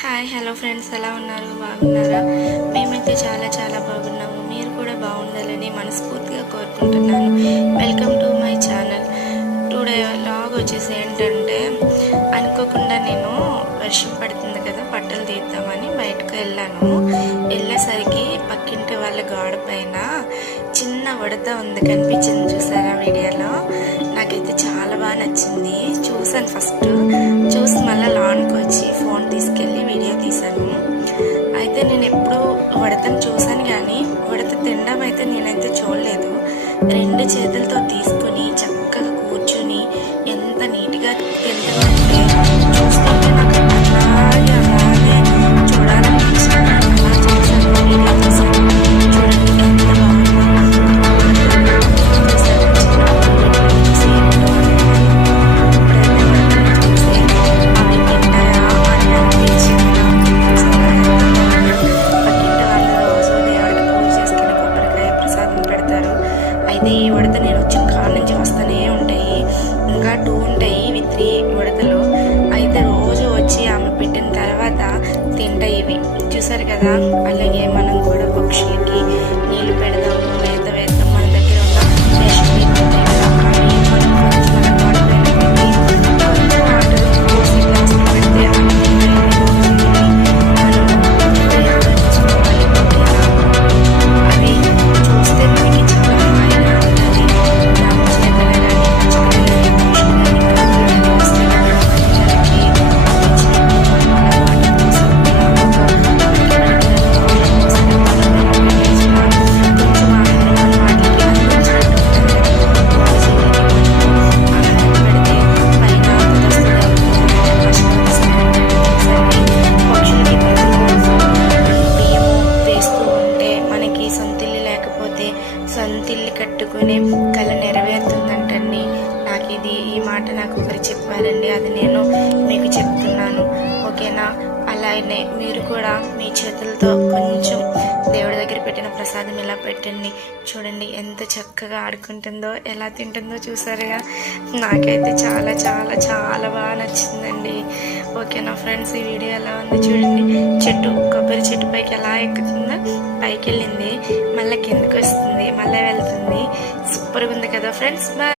Hi hello friends, ఎలా ఉన్నారు? బాగున్నారా? మేమైతే చాలా చాలా బాగున్నాము. మీరు కూడా బాగుండాలని మనస్ఫూర్తిగా కోరుకుంటున్నాను. Welcome to my channel. Today log వచ్చేసి ఏంటంటే, అనుకోకుండా నేను వర్షం పడుతుంది కదా, బట్టలు తీద్దామని బయటకు వెళ్ళేసరికి పక్కింటి వాళ్ళ గోడ పైన చిన్న ఉడత ఉంది, కనిపించింది. చూసారా వీడియోలో? నాకైతే చాలా బాగా నచ్చింది. చూసాను, ఫస్ట్ చూసి మళ్ళీ లాన్కి వచ్చి ఫోన్ తీసుకెళ్ళి వీడియో తీశాను. అయితే నేను ఎప్పుడు ఉడతను చూశాను, కానీ ఉడత తినడం అయితే నేనైతే చూడలేదు. రెండు చేతులతో తీసుకుని చక్కగా కూర్చుని ఎంత నీట్గా తింటుందంటే చూస్తుంటే నాకు అలాగే అలాగే చూడాలనిపించింది. అలా చేశాను, వీడియో తీశాను. చూడండి ఎంత బాగుందో. అయితే ఈ ఉడత నేను వచ్చిన కాడ నుంచి వస్తూనే ఉంటాయి. ఇంకా 2 ఉంటాయి, ఇవి 3 ఉడతలు. అయితే రోజు వచ్చి ఆమె పెట్టిన తర్వాత తింటాయి ఇవి. చూసారు కదా? అలాగే మనం కూడా పక్షులకి నీళ్లు పెడదాము, మేత వేద్దాం. మన దగ్గర ఉన్న డస్ట్బిన్ ఉంటాయి కదా, అవి మనం కొంచెం మన గోడ పైన పెట్టి కొంచెం వాటర్ పోసి గ్లాసులు పెడితే అవి అవి చూస్తే మనకి చాలా హాయిగా ఉంటుంది. రామ చేపలు కానీ పచ్చికలు కానీ పక్షులు కానీ సొంతిల్లు కట్టుకునే కళ నెరవేరుతుందంటండి. ఈ మాట నాకు ఒకరు చెప్పారండి, అది నేను మీకు చెప్తున్నాను. ఓకేనా? అలానే మీరు కూడా మీ చేతులతో కొంచెం దేవుడి దగ్గర పెట్టిన ప్రసాదం ఇలా పెట్టండి. చూడండి ఎంత చక్కగా ఆడుకుంటుందో, ఎలా తింటుందో. చూసారుగా? నాకైతే చాలా చాలా చాలా బాగా నచ్చిందండి. ఓకేనా ఫ్రెండ్స్? ఈ వీడియో ఎలా ఉంది చూడండి. కొబ్బరి చెట్టు పైకి ఎలా ఎక్కుతుందో, పైకి వెళ్ళింది, మళ్ళీ కిందకి వస్తుంది, మళ్ళీ వెళ్తుంది. సూపర్గా ఉంది కదా ఫ్రెండ్స్? బాయ్.